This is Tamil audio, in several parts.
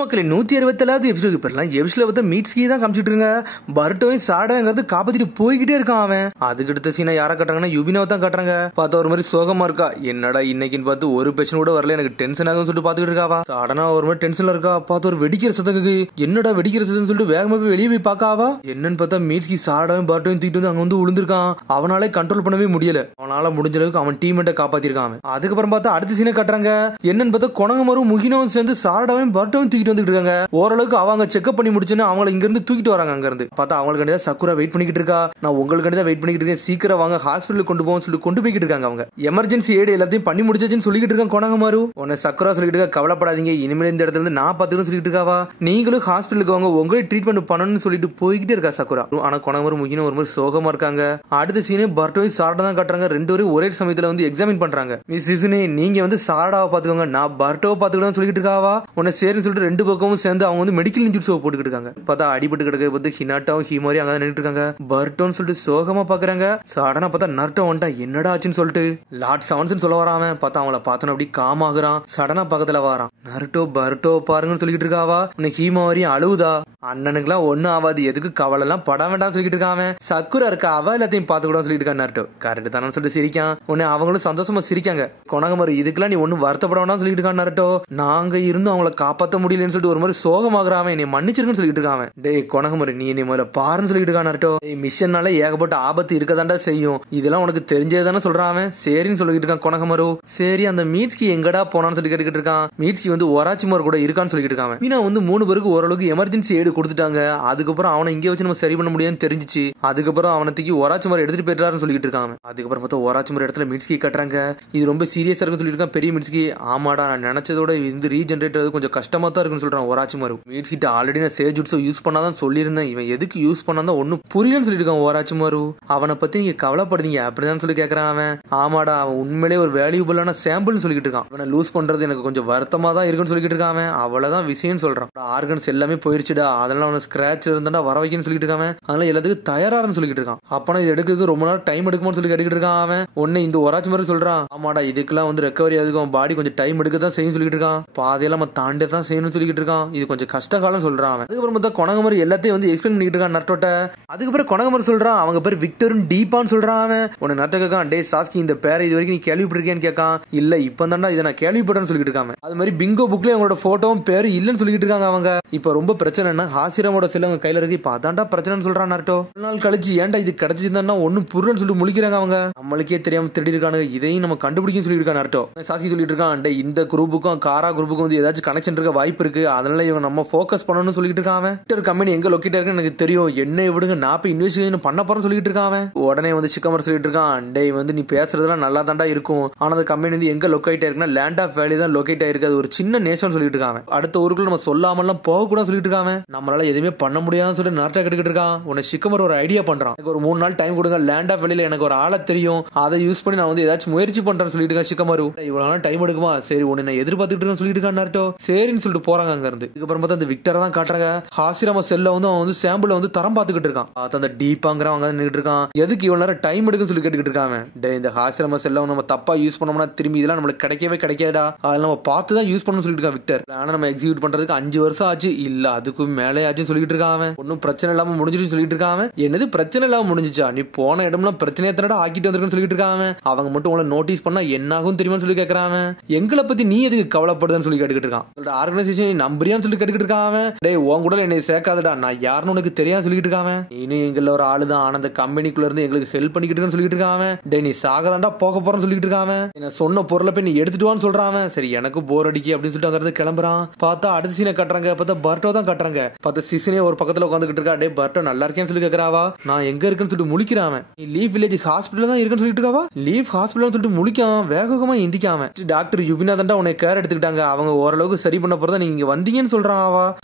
மக்களே 167வது எபிசோடு பெறலாம். எபிசோட்ல வந்து மீட்ஸ்கி தான் காமிச்சிட்டு இருங்க. பர்ட்டோயும் சாடாங்கிறது காப்பாத்திட்டு போய்கிட்டே இருக்கான் அவன். அதுக்கு அடுத்த சீனா யாரை கட்டுறாங்கன்னா யுபினாவை தான் கட்டுறாங்க. பார்த்தா ஒரு மாதிரி சோகமா இருக்கா. என்னடா இன்னைக்குன்னு பார்த்து ஒரு பிரச்சனை கூட வரல, எனக்கு டென்ஷன் ஆகும் சொல்லிட்டு பாத்துக்கிட்டு இருக்காவா. சாடனா ஒரு மாதிரி டென்ஷன்ல இருக்கா. பார்த்து ஒரு வெடிக்கிற சத்தம், என்னடா வெடிக்கிற சத்தம் சொல்லிட்டு வேகமா போய் வெளியே போய் பாக்காவா. என்னன்னு பார்த்தா மீட்ஸ்கி சாடாவும் பர்ட்டோயும் தூக்கிட்டு வந்து அங்க வந்து விழுந்திருக்கான். அவனாலே கண்ட்ரோல் பண்ணவே முடியல. அவனால முடிஞ்ச அளவுக்கு அவன் டீம்மேட்டை காப்பாத்திருக்கான். அதுக்கப்புறம் பார்த்தா அடுத்த சீனை கட்டுறாங்க. என்னன்னு பார்த்தா கொனகமரும் முகினவும் சேர்ந்து சாடாவும் பர்ட்டோயும் தூக்கிட்டு வந்துட்டு இருக்காங்க. ஓரளவுக்கு அவங்க செக்அப் பண்ணி முடிச்சுன்னு அவங்களை இங்க இருந்து தூக்கிட்டு வராங்க. அங்க இருந்து பார்த்தா அவங்களுக்கு சக்குரா வெயிட் பண்ணிக்கிட்டு இருக்கா. நான் உங்களுக்கு வெயிட் பண்ணிக்கிட்டு இருக்கேன், சீக்கிரம் வாங்க ஹாஸ்பிட்டலுக்கு கொண்டு போவோம் சொல்லி கொண்டு போய்கிட்டு இருக்காங்க. அவங்க எமர்ஜென்சி எய்டு எல்லாத்தையும் பண்ணி முடிச்சாச்சுன்னு சொல்லிட்டு இருக்காங்க. கொனகமாரு உன்னை சக்குரா சொல்லிட்டு இருக்கா, கவலைப்படாதீங்க, இனிமேல் இந்த இடத்துல இருந்து நான் பாத்துக்கணும் சொல்லிட்டு இருக்காவா. நீங்களும் ஹாஸ்பிட்டலுக்கு வாங்க, உங்களே ட்ரீட்மெண்ட் பண்ணணும்னு சொல்லிட்டு போய்கிட்டே இருக்கா சக்குரா. ஆனா கொனகமாரு முகினும் ஒரு மாதிரி சோகமா இருக்காங்க. அடுத்த சீனே பர்ட்டோயும் சாரடா தான் கட்டுறாங்க. ரெண்டு பேரும் ஒரே சமயத்துல வந்து எக்ஸாமின் பண்றாங்க. மிஸ் சிசுனே, நீங்க வந்து சாரடாவை பாத்துக்கோங்க, நான் பர்ட்டோவை பாத்துக்கணும் சொல்லிட்டு இருக்காவா. உன்னை சரின்னு சொல்லிட்டு ரெண்டு பக்கமும் சேர்ந்து அவங்க வந்து மெடிக்கல் இன்ஜூரிஸ் போட்டுக்கிட்டு இருக்காங்க. பார்த்தா அடிபட்டு கிடக்க பார்த்து ஹினாட்டாவும் ஹிமோரி அங்க நின்னுட்டு இருக்காங்க. பர்ட்டோன்னு சொல்லிட்டு சோகமா பாக்குறாங்க. சடனா பார்த்தா நர்ட்டோ வந்துட்டா, என்னடா ஆச்சுன்னு சொல்லிட்டு லார்ட் செவன்ஸ் சொல்ல வராம. பார்த்தா அவங்கள பார்த்தோன்னு அப்படி காமாகுறான். சடனா பக்கத்துல வரான். நர்ட்டோ பர்ட்டோ பாருங்கன்னு சொல்லிட்டு இருக்காவா. உன்னை ஹிமோரி அழுவுதா. அண்ணனுக்குலாம் ஒன்னும் ஆகாது, எதுக்கு கவலை எல்லாம் பட வேண்டாம் சொல்லிட்டு இருக்கான். சக்குரா இருக்கா, அவ எல்லாத்தையும் பாத்துக்கூட சொல்லிட்டு இருக்கான். நர்ட்டோ கரெக்ட் தானு சொல்லிட்டு சிரிக்கான். உன்னை அவங்களும் சந்தோஷமா சிரிக்காங்க. கொனகமரு இதுக்கெல்லாம் நீ ஒன்னும் வருத்தப்பட வேண்டாம் சொல்லிட்டு இருக்கான். நர்ட்டோ நாங்க இருந்தும் அவங்கள காப்பாத்த முடியலன்னு சொல்லிட்டு ஒரு மாதிரி சோகமாகறான். என்னை மன்னிச்சிருக்குன்னு சொல்லிட்டு இருக்கான். டேய் கொனகமரு, நீ என்னை முதல்ல பாருன்னு சொல்லிட்டு இருக்கான். நர்ட்டோ மிஷன்னால ஏகப்பட்ட ஆபத்து இருக்கதாண்டா செய்யும், இதெல்லாம் உனக்கு தெரிஞ்சதானே சொல்றான். சரின்னு சொல்லிட்டு இருக்கான் கொனகமரு. சரி அந்த மீட்ஸ்கி எங்கடா போனான்னு சொல்லி கேட்டுக்கிட்டு இருக்கான். மீட்ஸ்கி வந்து ஒராச்சிமார் கூட இருக்கான்னு சொல்லிட்டு இருக்கான். மீனா வந்து 3 பேருக்கு ஓரளவுக்கு எமர்ஜென்சி எய்டு கொடுத்துட்டாங்க. அதுக்கப்புறம் அவனை இங்கே வச்சு நம்ம சரி பண்ண முடியாதுன்னு தெரிஞ்சிச்சு. அதுக்கப்புறம் அவனை தூக்கி ஒராச்சிமார் எடுத்துட்டு போயிட்டாருன்னு சொல்லிட்டு இருக்கான். அதுக்கப்புறம் பார்த்தா ஒராச்சிமார் இடத்துல மீட்ஸ்கி கட்டுறாங்க. இது ரொம்ப சீரியஸா இருக்குன்னு சொல்லிட்டு இருக்கான் பெரிய மீட்ஸ்கி. ஆமாடா, நான் நினைச்சதோட இது ரீஜெனரேட் கொஞ்சம் கஷ்டமா தான் இருக்குன்னு சொல்றான் ஒராச்சிமாரு. மீட்ஸ்கிட்ட ஆல்ரெடி நான் சேஜுட்ஸோ யூஸ் பண்ணாதான் சொல்லியிருந்தேன், இவன் எதுக்கு யூஸ் பண்ணாதான் ஒன்னும் புரியலன்னு சொல்லிட்டு இருக்கான் ஒராச்சிமாரு. அவனை பத்தி நீங்க கவலைப்படுறீங்க அப்படிதான் சொல்லி கேட்கறான் அவன். ஆமாடா, அவன் உண்மையிலே ஒரு வேல்யூபிளான சாம்பிள்னு சொல்லிட்டு இருக்கான். அவனை லூஸ் பண்றது எனக்கு கொஞ்சம் வருத்தமா தான் இருக்குன்னு சொல்லிட்டு இருக்கான். அவ்வளவுதான் விஷயம் சொல்றான். ஆர்கன்ஸ் எல்லாமே போயிருச்சுடா, அதெல்லாம் அவனை ஸ்கிராச் இருந்தா வர வைக்கணும்னு சொல்லிட்டு இருக்கான். அதனால எல்லாத்துக்கும் தயாரான்னு சொல்லிட்டு இருக்கான். அப்பனா இது எடுக்கிறதுக்கு ரொம்ப நேரம் டைம் எடுக்கும்னு சொல்லி கேட்டுக்கிட்டு இருக்கான் அவன். ஒன்னு இந்த ஒராச்சிமாரு சொல்றான், ஆமாடா இதுக்கெல்லாம் வந்து ரெக்கவரி ஆகுது, பாடி கொஞ்சம் டைம் எடுக்க தான் செய்யும் சொல்லிட்டு இருக்கான். பாதையெல்லாம் நம்ம தாண்டி தான் செய்யணும்னு சொல்லிட்டு இருக்கான். இது கொஞ்சம் கஷ்ட காலம் சொல்றான் அவன். அதுக்கப்புறம் பார்த்தா கொனகமரு எல்லாத்தையும் வந்து எக்ஸ்பிளைன் பண்ணிட்டு இருக்கான் நர்ட்டோட்ட. அதுக்கப்புறம் கொனகமரு சொல்றான் அவங்க பேர் விக்டரும் டீப்பான்னு சொல்றான் அவன். உன்னை நர்ட்டோ கேட்கான், டே சாஸ்கி இந்த பேரை இது வரைக்கும் நீ கேள்விப்பட்டிருக்கேன்னு கேட்கான். இல்ல இப்ப தாண்டா இதை நான் கேள்விப்பட்டேன்னு சொல்லிட்டு இருக்காங்க. அது மாதிரி பிங்கோ புக்ல அவங்களோட போட்டோவும் பேரு இல்லன்னு சொல்லிட்டு இருக்காங்க அவங்க. இப்ப ரொம்ப பிரச்சனை என்ன, ஹாசிராமோட செல்ல அவங்க கையில இருக்கு. இப்ப அதான்டா பிரச்சனைன்னு சொல்றான் நர்ட்டோ. ஒரு நாள் கழிச்சு ஏன்டா இது கிடைச்சிருந்தா ஒன்னும் புரியலன்னு சொல்லிட்டு முழிக்கிறாங்க அவங்க. நம்மளுக்கே தெரியாம திருடி இருக்கானுங்க, இதையும் நம்ம கண்டுபிடிக்கும் சொல்லிட்டு இருக்கான் நர்ட்டோ. சாஸ்கி சொல்லிட்டு இருக்கான், டே இந்த குரூப்புக்கும் காரா குரூப்புக்கும் வந்து ஏதாச்சும் கனெக்ஷன் இருக்க வாய்ப்பு இருக்கு, அதனால இவங்க நம்ம ஃபோக்கஸ் பண்ணணும்னு சொல்லிட்டு இருக்கான். விக்டர் கம்பெனி எங்க லொக்கேட் இருக்குன்னு எனக்கு தெரியும், என்ன விடுங்க நான் போய் இன்வெஸ்டிகேஷன் பண்ண போறேன்னு சொல்லிட்டு இருக்கான். உடனே வந்து சிக்கமர் சொல்லிட்டு இருக்கான், டே வந்து நீ பேசுறதுலாம் நல்லா தாண்டா இருக்கும், ஆனா அந்த கம்பெனி வந்து எங்க லொக்கேட் ஆயிருக்குன்னா லேண்ட் ஆஃப் வேலி தான் லொக்கேட் ஆயிருக்கு, அது ஒரு சின்ன நேஷன் சொல்லிட்டு இருக்காங்க. அடுத்த ஊருக்குள்ள நம்ம சொல்லாமலாம் போக கூட சொல்லிட்டு இருக்காங்க. நம்மளால எதுவுமே பண்ண முடியாதுன்னு சொல்லி நாட்டை கேட்டுக்கிட்டு இருக்கான். உன்னை சிக்கமர் ஒரு ஐடியா பண்றான், எனக்கு ஒரு 3 நாள் டைம் கொடுங்க, லேண்ட் ஆஃப் வேலியில எனக்கு ஒரு ஆளை தெரியும், அதை யூஸ் பண்ணி நான் வந்து ஏதாச்சும் முயற்சி பண்றேன்னு சொல்லிட்டு இருக்கான் சிக்கமரு. இவ்வளவு டைம் எடுக்குமா, சரி உன்னை நான் எதிர்பார்த்துட்டு இருக்கேன்னு சொல்லிட்டு இருக்கான் நாட்டோ. சரின்னு சொல்லிட்டு போறாங்க அங்க இருந்து. இதுக்கப்புறம் பார்த்தா அந்த விக்டரை தான் காட்டுறாங்க. ஹாசிராம செல்ல வந்து அவன் வந்து சாம்பிள் வந்து தரம் பார்த்துக்கிட்டு இருக்கான். அந்த டீப்பாங்கிறவங்க நின்றுட்டு இருக்கான். எதுக்கு இவ்வளவு நேரம் டைம் எடுக்குன்னு சொல்லி கேட்டுக்கிட்டு இருக்காங்க. டே இந்த ஹாசிராம செல்ல நம்ம தப்பா யூஸ் பண்ணோம்னா திரும்பி இதெல்லாம் நம்மளுக்கு கிடைக்கவே கிடைக்காதா, அதை நம்ம பார்த்து தான் யூஸ் பண்ணணும்னு சொல்லிட்டு இருக்கான் விக்டர். ஆனா நம்ம எக்ஸிக்யூட் பண்றதுக்கு 5 வருஷம் ஆச்சு, இல்ல அதுக்கும் மேலே ஆச்சுன்னு சொல்லிட்டு இருக்கான். ஒன்னும் பிரச்சனை இல்லாம முடிஞ்சிருச்சு சொல்லிட்டு இருக்கான். என்னது பிரச்சனை இல்லாம முடிஞ்சிச்சா, நீ போன இடம்லாம் பிரச்சனையா தானடா ஆக்கிட்டு வந்திருக்குன்னு சொல்லிட்டு இருக்கான். அவங்க மட்டும் உங்களை நோட்டீஸ் பண்ணா என்ன ஆகும் தெரியுமா சொல்லி கேட்கறான். எங்களை பத்தி நீ எதுக்கு கவலைப்படுதுன்னு சொல்லி கேட்டுக்கிட்டு இருக்கான். ஆர்கனைசேஷன் நீ நம்புறியான்னு சொல்லி கேட்டுக்கிட்டு இருக்கான். டேய் உன் கூட என்னை சேர்க்காதடா, நான் யாருன்னு உனக்கு தெரியாது சொல்லிட்டு இருக்கான். இன்னும் எங்கள ஒரு ஆளு தான், ஆனா அந்த கம்பெனிக்குள்ள இருந்து எங்களுக்கு ஹெல்ப் பண்ணிக்கிட்டு இருக்குன்னு சொல்லிட்டு இருக்கான். டே நீ சாகதாண்டா போக போறன்னு சொல்லிட்டு இருக்கான். என்ன சொன்ன பொருளை போய் நீ எடுத்துட்டு வான்னு சொல்றான். சரி எனக்கு போர் அடிக்கி அப்படின்னு சொல்லிட்டு அங்க இருந்து கிளம்புறான். பார்த்தா அடுத்த சீனை கட்டுறாங்க. பார்த்தா பர்ட்டோ தான் கட்டுறாங்க. பார்த்தா சிசுனே ஒரு பக்கத்துல உட்காந்துக்கிட்டு இருக்கா. டே பர்ட்டோ நல்லா இருக்கேன்னு சொல்லி கேட்கறாவா. நான் எங்க இருக்குன்னு சொல்லிட்டு முழிக்கிறான். நீ லீவ் வில்லேஜ் ஹாஸ்பிட்டல் தான் இருக்குன்னு சொல்லிட்டு இருக்காவா. லீவ் ஹாஸ்பிட்டல் சொல்லிட்டு முழிக்காம வேகமா எந்திக்காம டாக்டர் யுபினா தாண்டா உன்னை கேர் எடுத்துக்கிட்டாங்க, அவங்க ஓரளவுக்கு சரி பண்ண போறதா நீங்க இங்க வந்தீங்கன்னு சொல்றான்.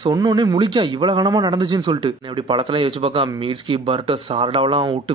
சொன்னோடனே முழிக்கா இவ்வளவு கனமா நடந்துச்சுன்னு சொல்லிட்டு. அப்படி பழத்தெல்லாம் யோசிச்சு பார்க்க மீட்ஸ்கி பர்ட்டோ சாரடாவெல்லாம் விட்டு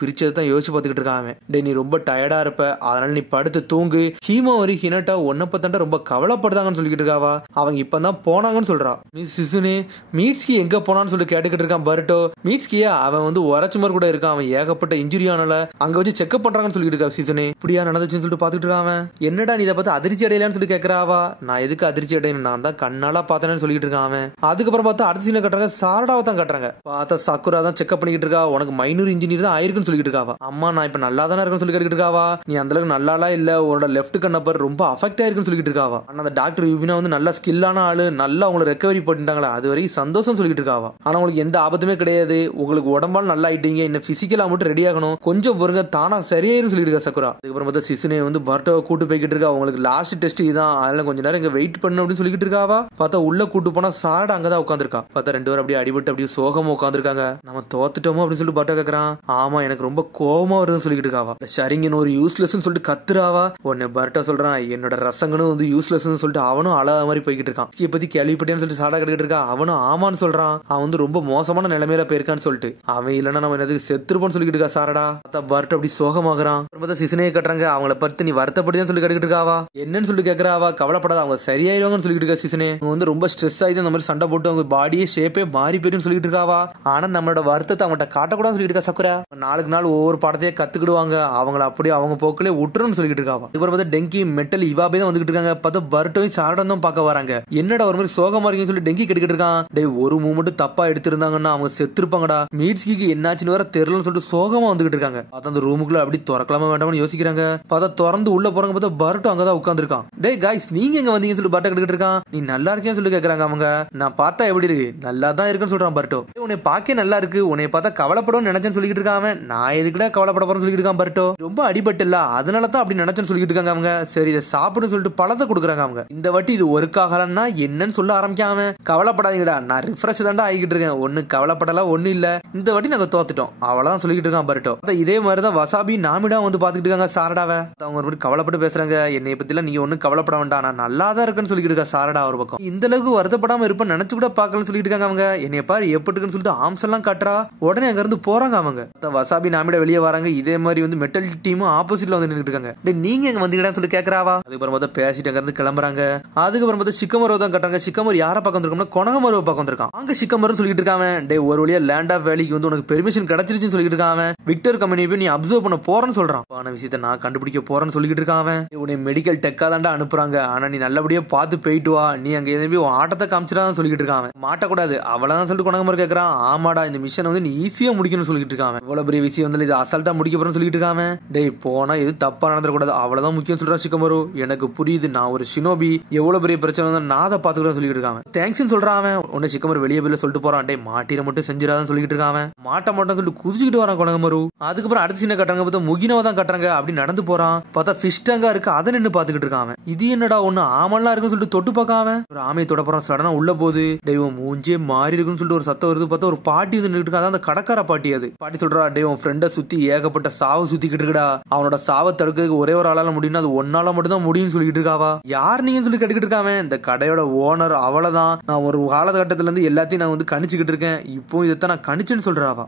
பிரிச்சது தான் யோசிச்சு பார்த்துக்கிட்டு இருக்காங்க. டே நீ ரொம்ப டயர்டா இருப்ப, அதனால நீ படுத்து தூங்கு. ஹீமோரி ஹினட்டா ஒன்ன பத்தாண்டா ரொம்ப கவலைப்படுதாங்கன்னு சொல்லிக்கிட்டு இருக்காவா. அவங்க இப்பதான் போனாங்கன்னு சொல்றா. மிஸ் சிசுனே மீட்ஸ்கி எங்க போனான்னு சொல்லி கேட்டுக்கிட்டு இருக்கான் பர்ட்டோ. மீட்ஸ்கியா அவன் வந்து உரச்சுமார் கூட இருக்கான், அவன் ஏகப்பட்ட இன்ஜுரி ஆனால அங்க வச்சு செக்அப் பண்றாங்கன்னு சொல்லிட்டு இருக்கா. சிசுனே இப்படியா நடந்துச்சுன்னு சொல்லிட்டு பாத்துட்டு இருக்கான். என்னடா நீ இதை பார்த்து அதிர்ச்சி அடையலான்னு சொல்லி கேட்கறாவா. நான் எதுக்கு அதிர்ச்சி அடையணும், நான் தான் கண்ணாலா பார்த்தேன்னு சொல்லிட்டு இருக்கான் அவன். அதுக்கப்புறம் பார்த்தா அடுத்த சீனை கட்டுறாங்க, சாரடாவை தான் கட்டுறாங்க. பார்த்தா சக்குரா தான் செக்அப் பண்ணிக்கிட்டு இருக்கா. உனக்கு மைனூர் இன்ஜினியர் தான் ஆயிருக்குன்னு சொல்லிட்டு இருக்காவா. அம்மா நான் இப்ப நல்லா தானே இருக்குன்னு சொல்லி கேட்டுட்டு இருக்காவா. நீ அந்த அளவுக்கு நல்லாலாம் இல்ல, உன்னோட லெஃப்ட் கண்ணப்பர் ரொம்ப அஃபெக்ட் ஆயிருக்குன்னு சொல்லிட்டு இருக்காவா. ஆனா அந்த டாக்டர் யூபினா வந்து நல்ல ஸ்கில்லான ஆளு, நல்லா அவங்களை ரெக்கவரி பண்ணிட்டாங்களா, அது வரைக்கும் சந்தோஷம் சொல்லிட்டு இருக்காவா. ஆனா உங்களுக்கு எந்த ஆபத்துமே கிடையாது, உங்களுக்கு உடம்பால் நல்லா ஆயிட்டீங்க, இன்னும் பிசிக்கலா மட்டும் ரெடி ஆகணும், கொஞ்சம் பொறுங்க தானா சரியாயிரும் சொல்லிட்டு இருக்கா சக்குரா. அதுக்கப்புறம் பார்த்தா சிசுனே வந்து பர்ட்டோவை கூட்டு போய்கிட்டு இருக்கா. உங்களுக்கு லாஸ்ட் டெஸ்ட் இதான், அதனால கொஞ்ச நேரம் இங்க வெயிட் பண்ணு அப்படின்னு சொல்லிட்டு இருக்காவா. பார்த்தா உள்ள கூட்டு போனா சாரடா அங்கதான் உட்காந்துருக்கா. பார்த்தா ரெண்டு பேரும் அப்படியே அடிபட்டு அப்படியே சோகமா உட்காந்துருக்காங்க. நம்ம தோத்துட்டோமோ அப்படின்னு சொல்லிட்டு பர்ட்டோ கேக்குறான். ஆமா எனக்கு ரொம்ப கோவமா வருதுன்னு சொல்லிட்டு இருக்காவா. ஷரிங்கன் ஒரு யூஸ்லெஸ் சொல்லிட்டு கத்துறாவா. உடனே பர்ட்டோ சொல்றான் என்னோட ரசங்கனும் வந்து யூஸ்லெஸ் சொல்லிட்டு அவனும் அழகா மாதிரி போய்கிட்டு இருக்கான். இதை பத்தி கேள்விப்பட்டேன்னு சொல்லிட்டு சாடா கட்டிட்டு இருக்கா. அவனும் ஆமான்னு சொல்றான். அவன் வந்து ரொம்ப மோசமான நிலைமையில போயிருக்கான்னு சொல்லிட்டு. அவன் இல்லைன்னா நம்ம என்னதுக்கு செத்துருப்போன்னு சொல்லிட்டு இருக்கா சாரடா. பர்ட்டோ அப்படி சோகமாகறான். சிசனையை கட்டுறாங்க. அவங்கள பத்தி நீ வருத்தப்படுதுன்னு சொல்லி கட்டிட்டு இருக்காவா. என்னன்னு சொல்லிட்டு கேக்குறாவா. கவலைப்படாத அவங்க சரியாயிருவாங்கன்னு சொல்லிட்டு இருக்கா சிசனே. வந்து ரொம்ப ஸ்ட்ரெஸ் ஆயிட்டு அந்த மாதிரி சண்டை போட்டு அவங்க பாடியே ஷேப்பே மாறி போயிட்டு சொல்லிட்டு இருக்காவா. ஆனா நம்மளோட வருத்தத்தை அவங்கள்ட்ட காட்டக்கூடாதுன்னு சொல்லிட்டு இருக்கா சக்குரா. நாளுக்கு நாள் ஒவ்வொரு பாடத்தையே கத்துக்கிடுவாங்க, அவங்கள அப்படியே அவங்க போக்கிலே விட்டுருன்னு சொல்லிட்டு இருக்காவா. இப்போ பார்த்தா டெங்கி மெட்டல் இவாபே தான் வந்துகிட்டு இருக்காங்க. பார்த்தா பர்ட்டோயும் சாரடம் தான் பார்க்க வராங்க. என்னடா ஒரு மாதிரி சோகமா இருக்குன்னு சொல்லி டெங்கி கேட்டுக்கிட்டு இருக்கான். டே ஒரு மூமெண்ட் தப்பா எடுத்திருந்தாங்கன்னா அவங்க செத்துருப்பாங்கடா, மீட்ஸ்கிக்கு என்னாச்சுன்னு வர தெரியலன்னு சொல்லிட்டு சோகமா வந்துகிட்டு இருக்காங்க. பார்த்தா அந்த ரூமுக்குள்ள அப்படி திறக்கலாமா வேண்டாம்னு யோசிக்கிறாங்க. பார்த்தா திறந்து உள்ள போறாங்க. பார்த்தா பர்ட்டோ அங்கதான் உட்காந்துருக்கான். டே கைஸ் நீங்க எங்க வந்தீங்கன்னு சொல்லி பர்ட்டோ கேட்டுக்கிட்டு இருக்கான். நீ நல்லா இருக்கேன்னு சொல்லி கேக்குறாங்க அவங்க. நான் பார்த்தா எப்படி இருக்கு, நல்லா தான் இருக்குன்னு சொல்றான் பர்ட்டோ. உன்னை பார்க்க நல்லா இருக்கு, உன்னை பார்த்தா கவலைப்படும் நினைச்சேன்னு சொல்லிட்டு இருக்காங்க. நான் எதுக்குடா கவலைப்பட போறேன்னு சொல்லிட்டு இருக்கான் பர்ட்டோ. ரொம்ப அடிபட்டு இல்ல அதனால தான் அப்படி நினைச்சேன்னு சொல்லிட்டு இருக்காங்க அவங்க. சரி இதை சாப்பிடுன்னு சொல்லிட்டு பழத்தை கொடுக்குறாங்க அவங்க. இந்த வாட்டி இது ஒர்க்காகலன்னா என்னன்னு சொல்ல ஆரம்பிக்காம, கவலைப்படாதீங்கடா நான் ரிஃப்ரெஷ் தாண்டா ஆகிட்டு இருக்கேன், ஒண்ணு கவலைப்படலாம் ஒண்ணு இல்ல, இந்த வாட்டி நாங்க தோத்துட்டோம் அவ்வளவுதான் சொல்லிட்டு இருக்கான் பர்ட்டோ. இதே மாதிரிதான் வசாபி நாமிடா வந்து பாத்துக்கிட்டு இருக்காங்க சாரடாவை. அவங்க ஒரு கவலைப்பட்டு பேசுறாங்க. என்னை பத்தி எல்லாம் நீங்க ஒன்னும் கவலைப்பட வேண்டாம், நான் நல்லா தான் இருக்குன்னு சொல்லிட்டு இருக்கா சாரடா ஒரு பக்கம். இந்த அளவுக்கு வருத்தப்படாம இருப்பேன் நினைச்சு கூட பாக்கலன்னு சொல்லிட்டு இருக்காங்க அவங்க. என்னைய பாரு எப்படி இருக்குன்னு சொல்லிட்டு ஆம்ஸ் எல்லாம் காட்டுறா. உடனே அங்க இருந்து போறாங்க அவங்க. வசாபி நாமிடா வெளியே வராங்க. இதே மாதிரி வந்து மெட்டல் டீமும் ஆப்போசிட்ல வந்து நின்னுட்டு இருக்காங்க. நீங்க எங்க வந்தீங்கன்னு சொல்லி கேக்குறாவா. அதுக்கப்புறம் பார்த்தா பேசிட்டு அங்க இருந்து கிளம்புறாங்க. அதுக்கப்புறம் பார்த்தா சிக்கமரோ தான் கட்டுறாங்க. சிக்கமர் யாரை பார்க்க வந்திருக்கோம்னா கொனகமரோ பார்க்க வந்திருக்கான். அங்க சிக்கமரும் சொல்லிட்டு இருக்காங்க. டே ஒரு வழியா லேண்ட் ஆஃப் வேலிக்கு வந்து உனக்கு பெர்மிஷன் கிடைச்சிருச்சுன்னு சொல்லிட்டு இருக்காங்க. விக்டர் கம்பெனி போய் நீ அப்சர்வ் பண்ண போறேன்னு சொல்றான். ஆன விஷயத்தை நான் கண்டுபிடிக்க போறேன்னு சொல்லிட்டு இருக்காங்க. உன்னை மெடிக்கல் டெக்கா தாண்டா அனுப்புறாங்க, ஆனா நீ நல்லபடியா பார்த்து போயிட்டு வா, நீ அங்க எதுவும் உன் ஆட்டத்தை காமிச்சிடான்னு சொல்லிட்டு இருக்காங்க. மாட்டக்கூடாது அவ்வளவுதான் சொல்லிட்டு கொனகமர் கேட்கறான். ஆமாடா இந்த மிஷன் வந்து நீ ஈஸியா முடிக்கணும்னு சொல்லிட்டு இருக்காங்க. இவ்வளவு பெரிய விஷயம் வந்து இது அசால்ட்டா முடிக்க போறேன்னு சொல்லிட்டு இருக்காங்க. டேய் போனா இது தப்பா நடந்துடக்கூடாது அவ்வளவுதான் முக்கியம் சொல்றான் சிக்கமரு. எனக்கு புரியுது, நான் ஒரு ஷினோபி, எவ்வளவு பெரிய பிரச்சனை வந்து நான் அதை பாத்துக்கிறேன் சொல்லிட்டு இருக்காங்க. தேங்க்ஸ் சொல்றான் அவன். உன்னை சிக்கமர் வெளியே போய் சொல்லிட்டு போறான். டே மாட்டிர மட்டும் செஞ்சிடாதான் சொல்லிட்டு இருக்காங்க. மாட்ட மாட்டோம் சொல்லிட்டு குதிச்சுக்கிட்டு வரான் கொனகமரு. அதுக்கப்புறம் அடுத்த சீனை கட்டுறாங்க. பார்த்தா முகினவ தான் கட்டுறாங்க. அப்படி நடந்து போறான். பார்த்தா ஃபிஷ் டேங்கா இருக்கு, அதை நின்று பாத்துக்கிட்டு இருக்கான். இது என்னடா ஒண்ணு ஆமல்லாம் இருக்குன்னு சொல்லிட்டு தொட்டு பார்க்காம ஒரு ஆமையை தொட போறான். சடனா உள்ள போகுது. தெய்வம் மூஞ்சே மாறி இருக்குன்னு சொல்லிட்டு ஒரு சத்தம் வருது. பார்த்தா ஒரு பாட்டி வந்து நின்றுட்டு இருக்கா. அந்த கடற்கார பாட்டி. அது பாட்டி சொல்றா, டே உன் ஃப்ரெண்ட சுத்தி ஏகப்பட்ட சாவு சுத்திக்கிட்டு இருக்கடா, அவனோட சாவை தடுக்கிறதுக்கு ஒரே ஒரு ஆளால முடியும், அது ஒன்னால மட்டும் தான் முடியும்னு சொல்லிட்டு இருக்காவா. யார் நீங்க சொல்லி கேட்டுக்கிட்டு இருக்காம. இந்த கடையோட ஓனர் அவளதான். நான் ஒரு காலகட்டத்துல இருந்து எல்லாத்தையும் நான் வந்து கணிச்சுக்கிட்டு இருக்கேன், இப்போ இதைத்தான் நான் கணிச்சுன்னு சொல்றாவா.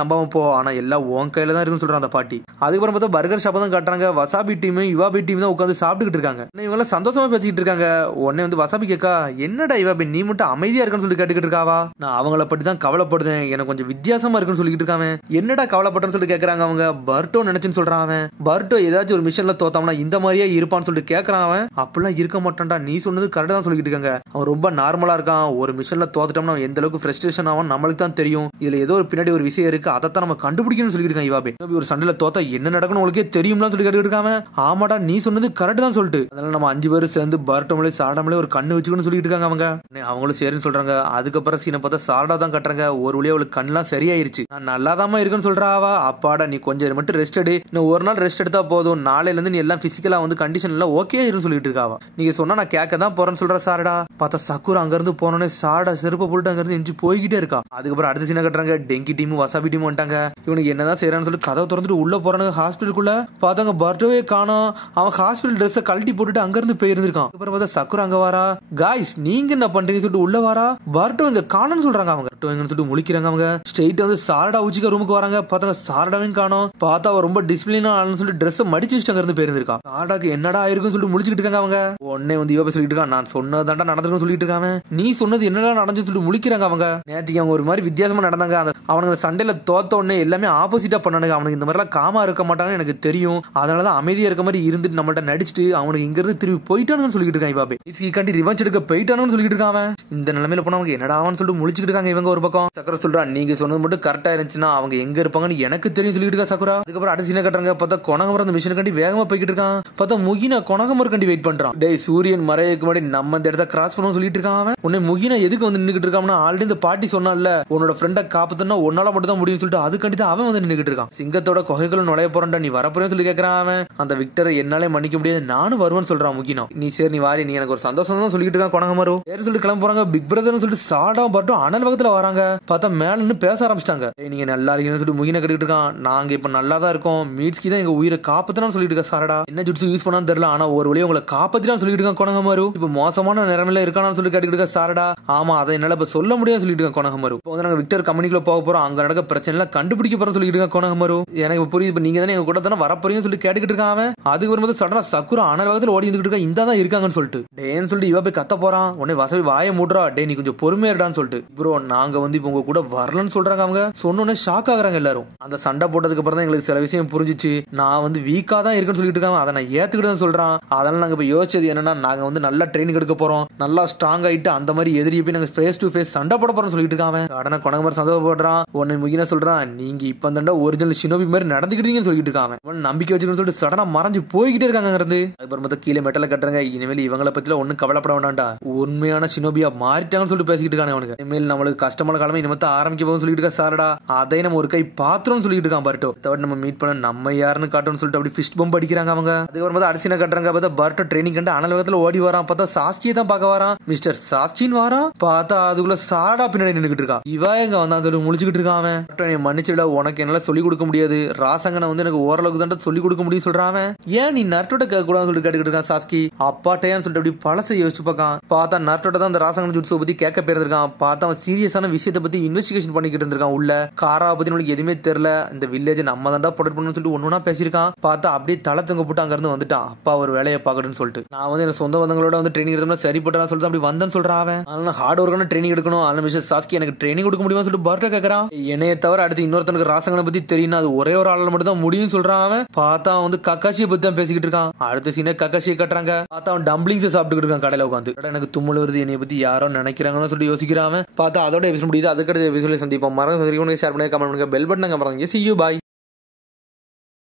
நம்பாம போ, ஆனா எல்லாம் உன் கையில தான் இருக்குன்னு சொல்றான் அந்த பாட்டி. அதுக்கப்புறம் பார்த்தா பர்கர் ஷாப் தான் காட்டுறாங்க. வசாபி டீம் யுவாபி டீம் தான் உட்காந்து சாப்பிட்டுக்கிட்டு இருக்காங்க. இவங்க சந்தோஷமா பேசிக்கிட்டு இருக்காங்க. உடனே வந்து வசாபி கேக்கா, என்னடா யுவாபி நீ மட்டும் அமைதியா இருக்குன்னு சொல்லி கேட்டுக்கிட்டு இருக்காவா. நான் அவங்கள பத்தி தான் கவலைப்படுதேன், எனக்கு கொஞ்சம் வித்தியாசமா இருக்குன்னு சொல்லிட்டு இருக்காங்க. என்னடா கவலைப்பட்டன்னு சொல்லி கேக்குறாங்க அவங்க. பர்ட்டோ நினைச்சுன்னு சொல்றான் அவன். பர்ட்டோ ஏதாச்சும் ஒரு மிஷன்ல தோத்தாம்னா இந்த மாதிரியே இருப்பான்னு சொல்லிட்டு கேக்குறான் அவன். அப்படிலாம் இருக்க மாட்டான்டா, நீ சொன்னது கரெக்டா தான் சொல்லிட்டு இருக்காங்க. அவன் ரொம்ப நார்மலா இருக்கான். ஒரு மிஷன்ல தோத்துட்டோம்னா எந்த அளவுக்கு ஃப்ரஸ்ட்ரேஷன் ஆகும் நம்மளுக்கு தான் தெரியும். இதுல ஏதோ ஒரு பின்னாடி ஒரு விஷயம் இருக்கு, அதைத்தான் நம்ம கண்டுபிடிக்கணும்னு சொல்லிட்டு இருக்கான் இவாபே. ஒரு சண்டையில தோத்தா என்ன நடக்கணும் உங்களுக்கே தெரியும்லாம் சொல்லி கேட்டுக்கிட்டு இருக்காங்க. ஆமாடா நீ சொன்னது கரெக்ட் தான் சொல்லிட்டு, அதனால நம்ம 5 பேரும் சேர்ந்து பர்ட்டோமலே சாடாமலே ஒரு கண்ணு வச்சுக்கணும்னு சொல்லிட்டு இருக்காங்க அவங்க. அவங்களும் சரின்னு சொல்றாங்க. அதுக்கப்புறம் சீனை பார்த்தா சாரடா தான் கட்டுறாங்க. ஒரு வழியா அவளுக்கு கண்ணெல்லாம் சரியாயிருச்சு. நான் நல்லாதாமா இருக்குன்னு சொல்றாவா. அப்பாடா நீ கொஞ்சம் மட்டும் ரெஸ்ட் எடு, இன்னும் ஒரு நாள் ரெஸ்ட் எடுத்தா போதும், நாளையில இருந்து நீ எல்லாம் பிசிக்கலா வந்து கண்டிஷன் எல்லாம் ஓகே இருந்து சொல்லிட்டு இருக்காவா. நீங்க சொன்னா நான் கேட்க தான் போறேன்னு சொல்ற சாரடா. பார்த்தா சக்குரா அங்க இருந்து போனோடனே சாரடா செருப்பை போட்டு அங்க இருந்து எஞ்சி போய்கிட்டே இருக்கா. அதுக்கப்புறம் அடுத்த சீனை கட்டுறாங்க. டெங்கி டீம் வசாபி டீம் வந்துட்டாங்க. இவனுக்கு என்னதான் செய்யறான்னு சொல்லி கதவை திறந்துட்டு உள்ள போறானுங்க ஹாஸ்பிட்டலுக்குள்ள. பார்த்தாங்க பர்ட்டோவே காணோம். அவன் ஹாஸ்பிட்டல் ட்ரெஸ் கழட்டி போட்டுட்டு அங்க இருந்து போயிருந்திருக்கான். அப்புறம் பார்த்தா சக்குரா அங்க வாரா. காய்ஸ் நீங்க என்ன பண்றீங்கன்னு சொல்லிட்டு உள்ள வாரா. பர்ட்டோ இங்க காணோம்னு சொல்றாங்க அவங்க. எங்கன்னு சொல்லிட்டு முழிக்கிறாங்க அவங்க. ஸ்ட்ரெயிட் வந்து சாரடா உச்சிக்க ரூமுக்கு வராங்க. பார்த்தாங்க சாரடாவையும் காணோம். பார்த்தா அவ ரொம்ப டிசிப்ளினா ஆளுன்னு சொல்லிட்டு ட்ரெஸ் மடிச்சு வச்சுட்டு அங்க இருந்து போயிருந்திருக்கா. சாரடாக்கு என்னடா ஆயிருக்குன்னு சொல்லிட்டு முழிச்சுக்கிட்டு இருக்காங்க அவங்க. உடனே வந்து இவ சொல்லிட்டு இருக்கான், நான் சொன்னதாண்டா நடந்திருக்குன்னு சொல்லிட்டு இருக்காங்க. நீ சொன்னது என்னடா நடந்துன்னு சொல்லிட்டு முழிக்கிறாங்க அவங்க. நேற்றுக்கு அவங்க ஒரு மாதிரி வித்தியாசமா நடந்தாங்க. அவனுக்கு சண்டையில தோத்த உடனே எல்லாமே ஆப்போசிட்டா பண்ணானுங்க. அவனுக்கு இந்த மாதிரிலாம் காமா இருக்க மாட்டாங்கன்னு எனக்கு தெரியும், அதனாலதான் அமைதியா இருக்க மாதிரி இருந்துட்டு நம்மள்ட்ட நடிச்சுட்டு அவனுக்கு இங்க இருந்து திரும்பி போயிட்டானுன்னு சொல்லிட்டு இருக்கான் இவாபே. இதுக்காண்டி ரிவெஞ்ச் எடுக்க போயிட்டானு சொல்லிட்டு இருக்காங்க. இந்த நிலைமையில போனா அவங்க என்னடாவான்னு சொல்லிட்டு முழிச்சுக்கிட்டு இருக்காங்க இவங்க ஒரு பக்கம். சக்கர சொல்றா, நீங்க சொன்னது மட்டும் கரெக்டா இருந்துச்சுன்னா அவங்க எங்க இருப்பாங்கன்னு எனக்கு தெரியும் சொல்லிட்டு இருக்கா சக்குரா. அதுக்கப்புறம் அடுத்த சீனை கட்டுறாங்க. பார்த்தா கொனகமர் அந்த மிஷின் கண்டி வேகமா போய்கிட்டு இருக்கான். பார்த்தா முகினா கொனகமர் கண்டி வெயிட் பண்றான். டேய் சூரியன் மறையக்கு முன்னாடி நம்ம இந்த இடத்த கிராஸ் பண்ணணும் சொல்லிட்டு இருக்கான் அவன். உன்னை முகினா எதுக்கு வந்து நின்னுகிட்டு இருக்கான்னா, ஆல்ரெடி இந்த பாட்டி சொன்னால உன்னோட ஃப்ரெண்டை காப்பாத்தனா உன்னால மட்டும் தான் முடியும்னு சொல்லிட்டு அதுக்கண்டி தான் அவன் வந்து நின்னுகிட்டு இருக்கான். சிங்கத்தோட குகைக்குள்ள நுழைய போறா, நீ வரப்போறேன்னு சொல்லி கேட்கறான் அவன். அந்த விக்டரை என்னாலே மன்னிக்க முடியாது, நானும் வருவேன்னு சொல்றான் முகினா. நீ சரி நீ வாரி, நீ எனக்கு ஒரு சந்தோஷம் தான் சொல்லிட்டு இருக்கான் கொனகமரு. பேரு சொல்லிட்டு கிளம்ப போறாங்க. பிக் பிரதர்னு சொல்லிட்டு சாடா பட்டும் அனல் வகத்துல வராங்க. பார்த்தா மேல நின்னு பேச ஆரம்பிச்சிட்டாங்க. நீங்க நல்லா இருக்கீங்கன்னு சொல்லிட்டு முகினா கட்டிட்டு இருக்கான். நாங்க இப்ப நல்லா தான் இருக்கோம், மீட்ஸ்கி தான் எங்க உயிரை காப்பாத்தணும்னு சொல்லிட்டு இருக்கா சாரடா. என்ன ஜுட்ஸு யூஸ் பண்ணான்னு தெரியல, ஆனா ஒரு வழியா உங்களை காப்பாத்திட்டான்னு சொல்லிட்டு இருக்கான் கொனகமரு. இப்ப மோசமான நிலைமையில இருக்கானு சொல்லி கேட்டுக்கிட்டு இருக்கா சாரடா. ஆமா அதை என்னால இப்ப சொல்ல முடியாது சொல்லிட்டு இருக்கான் கொனகமரு. இப்போ வந்து நாங்க விக்டர் கம்பெனிக்குள்ள போக போறோம், அங்க நடக்க பிரச்சனை எல்லாம் கண்டுபிடிக்க போறோம் சொல்லிட்டு இருக்கான் கொனகமரு. எனக்கு புரியுது, இப்ப நீங்க தானே எங்க கூட தானே வரப்போறீங்கன்னு சொல்லி கேட்டுக்கிட்டு இருக்கான் அவன். அதுக்கு வரும்போது சடனா சக்குரா அனல் வேகத்துல ஓடி வந்துட்டு இருக்கா. இந்த தான் இருக்காங்கன்னு சொல்லிட்டு டேன்னு சொல்லிட்டு இவ போய் கத்த போறான். உடனே வசதி வாயை மூடுறா. டே நீ கொஞ்சம் பொறுமையா இருடான்னு சொல்லிட்டு. ப்ரோ நாங்க வந்து இப்ப உங்க கூட வரலன்னு சொல்றாங்க அவங்க. சொன்னோன்னே ஷாக் ஆகுறாங்க எல்லாரும். அந்த சண்டை போட்டதுக்கு அப்புறம் தான் எங்களுக்கு சில விஷயம் புரிஞ்சிச்சு. நான் வந்து வீக்கா தான் இருக்குன்னு சொல்லிட்டு இருக்காங்க. அதை நான் ஏத்துக்கிட்டு தான் சொல்றான். அதனால நாங்க இப்ப யோசிச்சது என்னன்னா, நாங்க வந்து நல்லா ட்ரைனிங் எடுக்க போறோம், நல்லா ஸ்ட்ராங் ஆயிட்டு அந்த மாதிரி எதிரியை போய் நாங்க ஃபேஸ் டு ஃபேஸ் சண்டை போட போறோம்னு சொல்லிட்டு இருக்காங்க. உடனே கொனகமர் சந்தோஷப்படுறான். உடனே முகினா சொல்றான், நீங்க இப்ப அந்த ஒரிஜினல் ஷினோபி மாதிரி நடந்துக்கிட்டீங்கன்னு சொல்லிட்டு இருக்காங்க. நம்பிக்கை வச்சுக்கணும்னு சொல்லிட்டு சடனா மறைஞ்சு போய்கிட்டே இருக்காங்க. அதுக்கப்புறம் மொத்தம் கீழே மெட்டல கட்டுறாங்க. இனிமேல் இவங்களை பத்தில ஒன்னும் கவலைப்பட வேண்டாம்டா, உண்மையான ஷினோபியா மாறிட்டாங்கன்னு சொல்லிட்டு பேசிக்கிட்டு இருக்காங்க. அவனுக்கு இனிமேல் நம்மளுக்கு கஷ்டமான காலமே இனிமேல் ஆரம்பிக்க போகும்னு சொல்லிட்டு இருக்கா சாரடா. அதை நம்ம ஒரு கை பாத்திரம்னு சொல்லிட்டு இருக்கான் பர்ட்டோ. தவிர நம்ம மீட் பண்ண நம்ம யாருன்னு காட்டணும்னு சொல்லிட்டு அப்படி ஃபிஸ்ட் பம்ப் அடிக்கிறாங்க அவங்க. அதுக்கப்புறம் அரிசினை கட்டுறாங்க. பார்த்தா பர்ட்டோ ட்ரைனிங் கண்டு அனல் வேகத்துல ஓடி வரான். பார்த்தா சாஸ்கியை தான் பார்க்க வரான். மிஸ்டர் சாஸ்கின் வாரான். பார்த்தா அதுக்குள்ள சாடா பின்னாடி நின்னுகிட்டு இருக்கா. இவ எங்க வந்தான் சொல்லி முழிச்சுக்கிட்டு இருக்கான் அவன். பர்ட்டோ நீ மன்னிச்சிட, உனக்கு என்னால சொல்லிக் கொடுக்க முடியாது, ராசங்கனை வந்து எனக்கு ஓரளவுக்கு தான் சொல்லிக் கொடுக்க முடியும் சொல்றான். ஏன் நீ நர்ட்டோட கேட்க கூடாதுன்னு சொல்லிட்டு கேட்டுக்கிட்டு இருக்கான் சாஸ்கி. அப்பாட்டையான்னு சொல்லிட்டு அப்படி பழசை யோசிச்சு பார்க்கான். பார்த்தா நர்ட்டோட தான் அந்த ராசங்கன ஜுட்ஸை பத்தி கேட்க போயிருந்திருக்கான். பார்த்தா அவன் சீரியஸான விஷயத்தை பத்தி இன்வெஸ்டிகேஷன் பண்ணிக்கிட்டு இருந்திருக்கான். உள்ள காரா பத்தி நம்மளுக்கு எதுவுமே தெரியல, இந்த வில்லேஜ் நம்ம தான்டா ப்ரொடெக்ட் பண்ணணும்னு சொல்லிட்டு ஒன்னொன்னா பேசியிருக்கான். பார்த்தா அப்படியே தலை தொங்க போட்டு அங்க இருந்து வந்துட்டான். அப்பா ஒரு வேலையை பார்க்கணும்னு சொல்லிட்டு நான் வந்து என் சொந்த பந்தங்களோட வந்து ட்ரைனிங் எடுத்தோம்னா சரிப்பட்டான்னு சொல்லிட்டு அப்படி வந்தேன்னு சொல்றான் அவன். அதனால ஹார்ட் ஒர்க்கான ட்ரைனிங் எடுக்கணும். அதனால மிஸ்டர் சாஸ்கி எனக்கு ட்ரைனிங் கொடுக்க முடியுமா சொல்லிட்டு பர்ட்டோ கேட்கறான். என்னைய தவிர அடுத்து இன்னொருத்தனுக்கு ராசங்கனை பத்தி தெரியும், அது ஒரே ஒரு ஆளால மட்டும் தான் முடியும் சொல்றான் அவன். பார்த்தா வந்து கக்காசியை பத்தி தான் பேசிக்கிட்டு இருக்கான். அடுத்த சீனை கக்காசியை கட்டுறாங்க. பார்த்தா அவன் டம்ப்ளிங்ஸ் சாப்பிட்டுக்கிட்டு இருக்கான் கடையில உட்காந்து. எனக்கு தும்மல் வருது, என்னை பத்தி யாரோ நினைக்கிறாங்கன்னு சொல்லி யோசிக்கிறான். பார்த்தா அதோட எபிசோட் முடியுது. அதுக்கடுத்த எபிசோட்ல சந்திப்போம். மறந்து ஷேர் பண்ணுங்க, கமெண்ட் பண்ணுங்க, பெல் பட்டன் மறந்துங்க. See you, bye.